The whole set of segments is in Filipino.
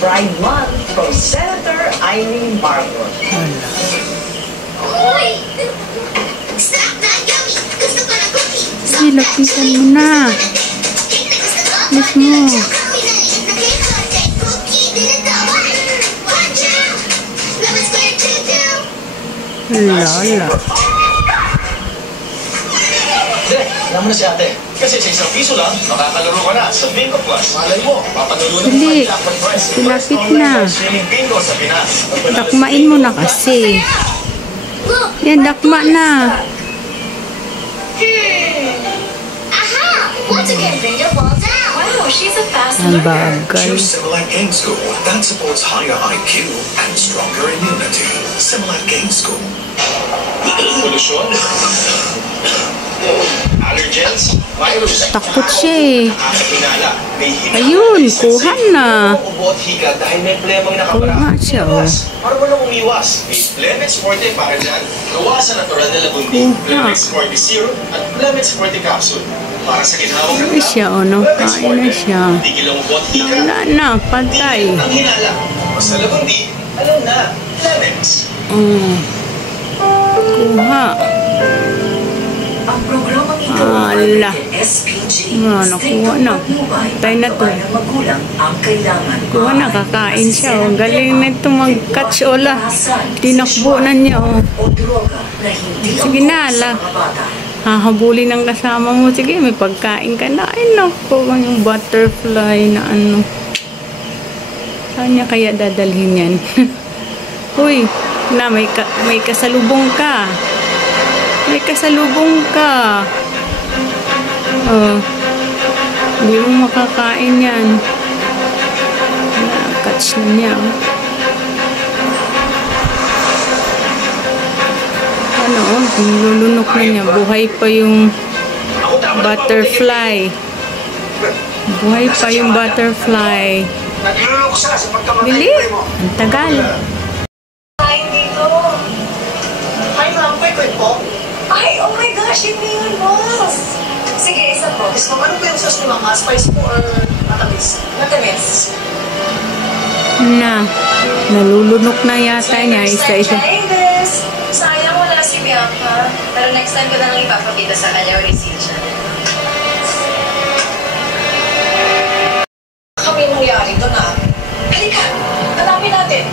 Pride Month from Senator Eileen Marcos. Hoy! Stop na, Yummy! Gusto ko na cookie! Ay, lapitan mo na. Miss mo. Lala. Alam mo na si ate. Kasi sa isang piso lang, makakalaro ka na sa Bingo Plus. Malay mo, papanulo ng Dali. Pilapit na. Bingo sa Pinas. Dakmain mo na kasi. Yan, dakma na. Aha! Once again, bring your ball down. Wow, she's a fast Ang learner. bagay. Choose Similac Game School. That supports higher IQ and stronger immunity. Similac Game School. Solusyon? Allergens? Virus? Takot siya eh. Hinala. May hika. Ayun, kuha na. Ubo at hika dahil may plemang nakabara. Kuha siya, oh. Para walang umiwas. May Plemex Forte para dyan. Gawa sa natural na labundi. Plemex Forte Syrup at Plemex Forte Capsule. Para sa ginhawang Ano siya, oh, no? Kain na siya. Hindi kilang ubo at hika. Wala na, patay. Hindi ang hinala. Basta labundi, alam na. Plemex. Kuha. Ang programang ito Ala. ay SPG. Nakuha na. Patay na to. Magulang ang kailangan. Kuha na, kakain siya. Oh. Galing na ito mag-catch ola. Tinakbo na niya. Oh. O droga na hindi Sige na, ala. mga bata. Hahabulin ng kasama mo. Sige, may pagkain ka na. Ay, naku, yung butterfly na ano. Saan niya kaya dadalhin yan? Uy, na, may kasalubong ka. May kasalubong ka. Hindi mo makakain yan. Catch na niya. Ano, nilulunok na niya. Buhay pa yung butterfly. Buhay pa yung butterfly. Naglulok siya sa pagkamatay Bili. Ang tagal. Kain dito. Hi, ma'am. Quick po. Ay, oh my gosh, yun yun, boss. Sige, isa po. Gusto mo, ano po yung sauce ni mama? Spicy po or matamis? Matamis. Na, nalulunok na yata niya. Isa-isa. This. Sayang wala si Bianca. Pero next time ko na lang ipapakita sa kanya yung receipt siya. Kami nangyari doon na. Halika, hanapin natin.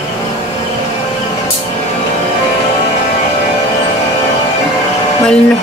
Wala na.